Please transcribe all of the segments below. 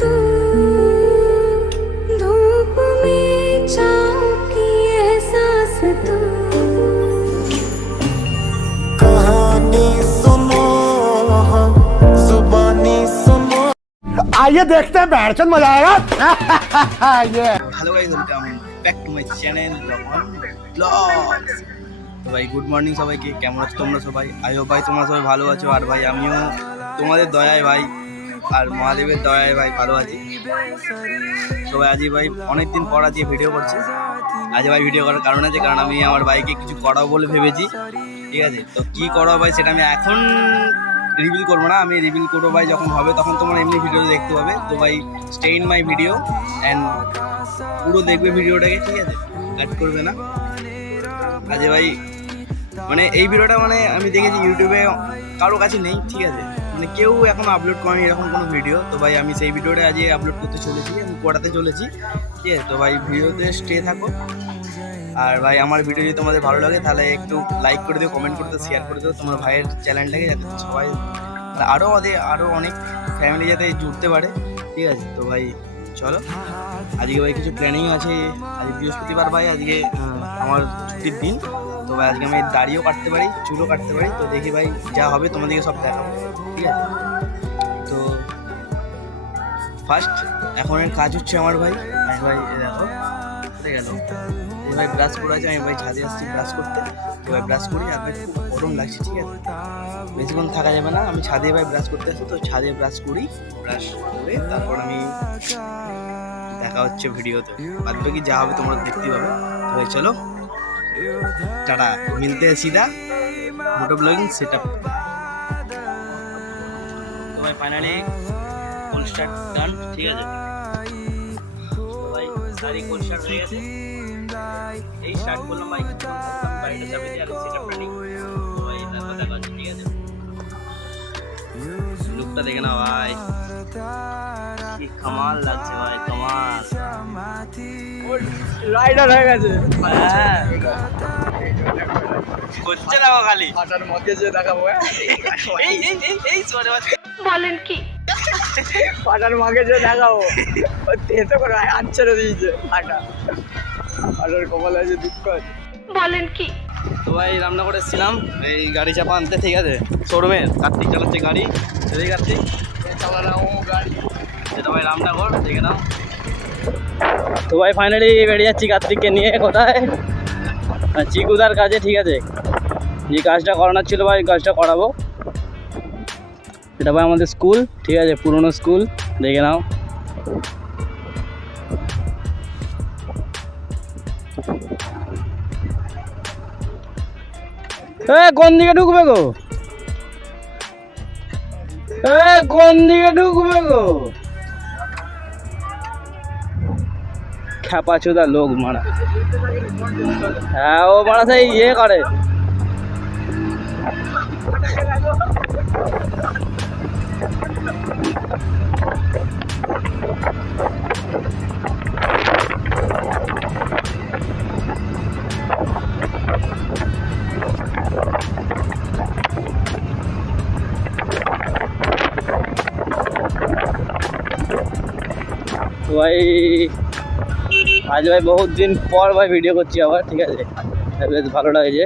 तू धूप में छाँव की एहसास तू कहानी सुनो जुबानी सुनो आइए देखते हैं बैठचंद मजा आएगा ये hello guys welcome back to my channel লকন ব্লগস। ভাই গুড মর্নিং সবাইকে, কেমন আছো তোমরা সবাই? আই হোপ ভাই তোমরা সবাই ভালো আছো, আর ভাই আমিও তোমাদের দয়ায় ভাই আর মহাদেবের দয়ায় ভাই ভালো আছি। সবাই আজই ভাই অনেকদিন পর আজকে ভিডিও করছি। আজ ভাই ভিডিও করার কারণ আছে, কারণ আমি আমার বাইকে কিছু করাবো বলে ভেবেছি, ঠিক আছে? তো কী করাবো ভাই সেটা আমি এখন রিভিল করবো না, আমি রিভিল করবো ভাই যখন হবে, তখন তোমরা এমনি ভিডিও দেখতে পাবে। তো ভাই stay in my video and পুরো দেখবে ভিডিওটাকে, ঠিক আছে? কাট করবে না। আজকে ভাই মানে এই ভিডিওটা মানে আমি দেখেছি ইউটিউবে কারো কাছে নেই, ঠিক আছে? মানে কেউ এখন আপলোড করেনি এরকম কোনো ভিডিও। তো ভাই আমি সেই ভিডিওটা আজকে আপলোড করতে চলেছি, আমি করাতে চলেছি, ঠিক আছে? তো ভাই ভিডিওতে স্টে থাকো। আর ভাই আমার ভিডিও যদি তোমাদের ভালো লাগে তাহলে একটু লাইক করে দিও, কমেন্ট করে দিও, শেয়ার করে দিও তোমার ভাইয়ের চ্যানেলটাকে, যাতে সবাই আরও অনেক ফ্যামিলি যাতে জুড়তে পারে, ঠিক আছে? তো ভাই চলো, আজকে ভাই কিছু প্ল্যানিং আছে। আজ বৃহস্পতিবার ভাই, আজকে আমার ছুটির দিন। তো ভাই আজকে আমি দাড়িও কাটতে পারি, চুলও কাটতে পারি। তো দেখি ভাই যা হবে তোমাদেরকে সব দেখাবো, ঠিক আছে? তো ফার্স্ট এখনের কাজ হচ্ছে আমার ভাই দেখো হয়ে গেল। এই ভাই ব্রাশ করে আছে, আমি ভাই ছাদে আসছি ব্রাশ করতে। তো ভাই ব্রাশ করি, আর ভাই খুব গরম লাগছে, ঠিক আছে? বেশিক্ষণ থাকা যাবে না, আমি ছাদে ভাই ব্রাশ করতে আসছি। তো ছাদে ব্রাশ করি, ব্রাশ করে তারপর আমি দেখা হচ্ছে ভিডিওতে। বাদ বাকি যা হবে তোমরা দেখতেই পাবে। তো ভাই চলো টাটা, মিলতে हैं सीधा मोटो ब्लॉगिंग सेटअप। তো ভাই ফাইনালি ফুল স্টার্ট ডান, ঠিক আছে? তো ভাই সারি ফুল স্টার্ট হয়ে গেছে। এই স্টার্ট করলাম ভাই, বাড়িটা চাবি দিয়ে আর সেটআপ রানিং। তো ভাই তারপর দেখা হচ্ছে, ঠিক আছে? লুকটা দেখে না ভাই, কি কামাল লাগছে ভাই, কামাল। রাইডার হয়ে গেছে। হ্যাঁ করছে না খালি হাঁটার মধ্যে যে দেখাবো, এই সরে বলেন কি হাঁটার মাকে যে দেখাবো, ও তেতো করে হাত ছেড়ে দিয়েছে। হাঁটার কপাল আছে দুঃখ আছে। বলেন কি তো ভাই রামনগর এসেছিলাম এই গাড়ি চাপা আনতে, ঠিক আছে? শোরুমে কার্তিক চালাচ্ছে গাড়ি, এই কার্তিক চালানো ও গাড়ি। এটা ভাই রামনগর, দেখে নাও। তো ভাই ফাইনালি বেরিয়ে যাচ্ছি কার্তিককে নিয়ে। কোথায়? চিকুদার কাজে, ঠিক আছে? যে কাজটা করানোর ছিল ভাই, কাজটা করাবো। এটা ভাই আমাদের স্কুল, ঠিক আছে? পুরনো স্কুল, দেখে নাও। কোন দিকে ঢুকবে গো? কোন দিকে ঢুকবে গো? খ্যাপাচোদা লোক মারা। হ্যাঁ ও মারা সেই ইয়ে করে। ভাই আজ ভাই বহুত দিন পর ভাই ভিডিও করছি আবার, ঠিক আছে? বেশ ভালো লাগছে।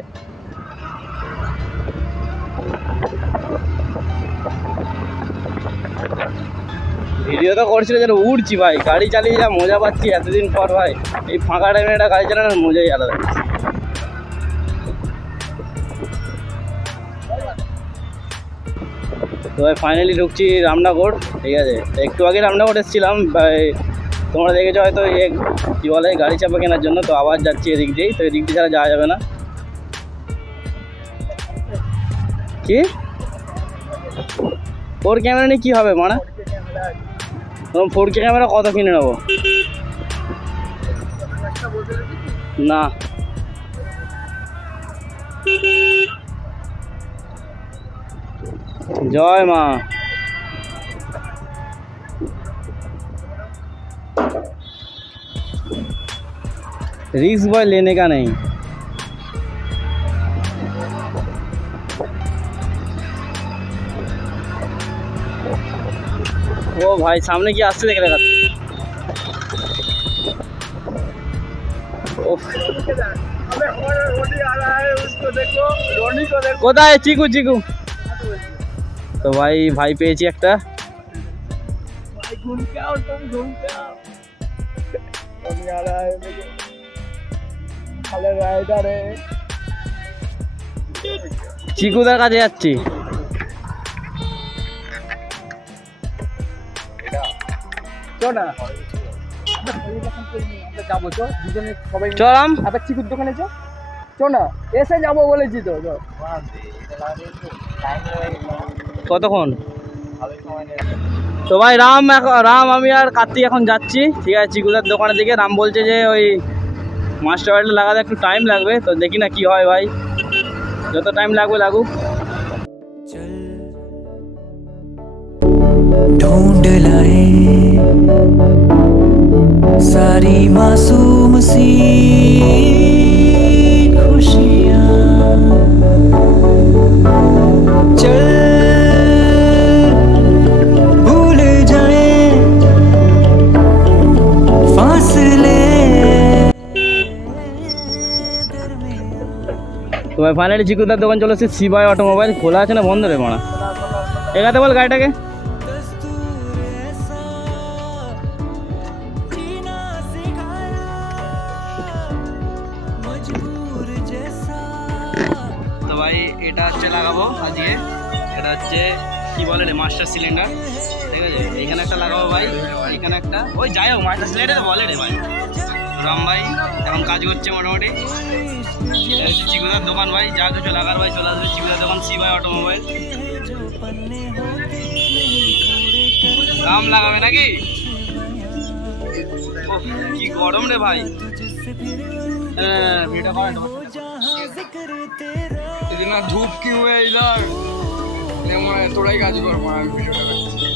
ভিডিও তো করছিল যেন উড়ছি ভাই, গাড়ি চালিয়ে যা মজা পাচ্ছি এতদিন পর ভাই। এই ফাঁকা টাইমে একটা গাড়ি চালানোর মজাই আলাদা। তো ভাই ফাইনালি ঢুকছি রামনগর, ঠিক আছে? একটু আগে রামনগর এসেছিলাম ভাই, তোমরা দেখেছো হয়তো কী বলে গাড়ি চাপা কেনার জন্য। তো আবার যাচ্ছি এদিক দিয়েই, তো এদিক দিয়ে ছাড়া যাওয়া যাবে না। কি ফোর ক্যামেরা নিয়ে কী হবে মানে? 4K ক্যামেরা কত কিনে নেবো? না জয় মা। रिस्क बॉय लेने का नहीं। ও ভাই সামনে কি আসছে দেখে দেখা কোথায় চিকু চিকু তো ভাই পেয়েছি একটা চিকুদার কাছে যাচ্ছি যাবো চো দুজনে সবাই চলাম আবার চিকুর দোকানে চো না এসে যাবো বলেছি তো কতক্ষণ তো ভাই রাম আমি আর কার্তিক এখন যাচ্ছি ঠিক আছে চিকুদার দোকানের দিকে রাম বলছে যে ওই মাস্টার বাড়িটা লাগাতে একটু টাইম লাগবে তো দেখি না কি হয় ভাই যত টাইম লাগবে লাগুক ढूंढ लाए सारी मासूम सी खुशियाँ चल भूल जाए फासले তো ভাই ফাইনালি চিকুদার দোকান চলে এসেছে শিবাই অটোমোবাইল খোলা আছে না বন্ধ রে মানা এগাতে বল গাড়িটাকে তো ভাই এটা হচ্ছে লাগাবো আজকে এটা হচ্ছে কি বলে রে মাস্টার সিলিন্ডার ঠিক আছে এখানে একটা লাগাবো ভাই এখানে একটা ওই যাই হোক মাস্টার সিলিন্ডার বলে রে ভাই রাম ভাই এখন কাজ করছে মোটামুটি চিকুদার দোকান ভাই যা কিছু লাগার ভাই চলে আসবে চিকুদার দোকান শিবাই অটোমোবাইল রাম লাগাবে নাকি ওহ, কি গরম রে ভাই ভিডিও করেন এদিন না ধূপ কি হয়ে ইধার তোরাই কাজ কর মা আমি ভিডিওটা করছি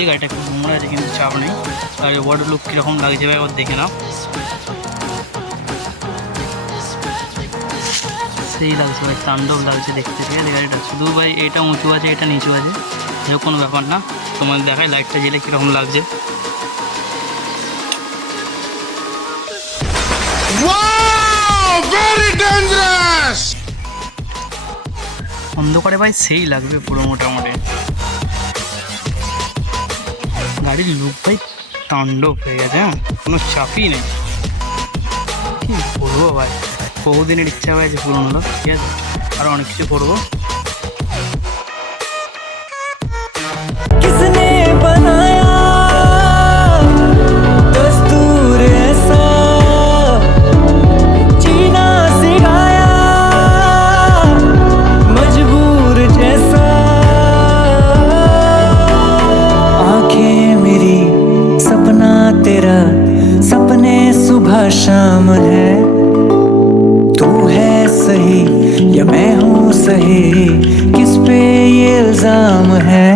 এই গাড়িটা একটু নোংরা আছে কিন্তু চাপ নেই। আর ওয়ার্ড লুক কীরকম লাগছে ভাই ওর দেখে নাও, সেই লাগছে ভাই, তাণ্ডব লাগছে দেখতে। ঠিক আছে গাড়িটা শুধু ভাই এটা উঁচু আছে এটা নিচু আছে, এরকম কোনো ব্যাপার না। তোমাদের দেখায় লাইটটা জেলে কীরকম লাগছে। অন্ধকারে ভাই সেই লাগবে পুরো মোটামুটি। গাড়ির লুক ভাই তাণ্ডব হয়ে গেছে, হ্যাঁ কোনো চাপই নেই। কি বলবো ভাই, বহুদিনের ইচ্ছা হয়েছে পূরণ হলো। ঠিক আছে আরও অনেক কিছু করবো। किसने बनाया दस्तूर ऐसा, जीना सिखाया मजबूर जैसा। आंखें मेरी सपना तेरा, सपने सुबह शाम है। तू है सही या मैं हूँ सही, किस पे ये इल्जाम है।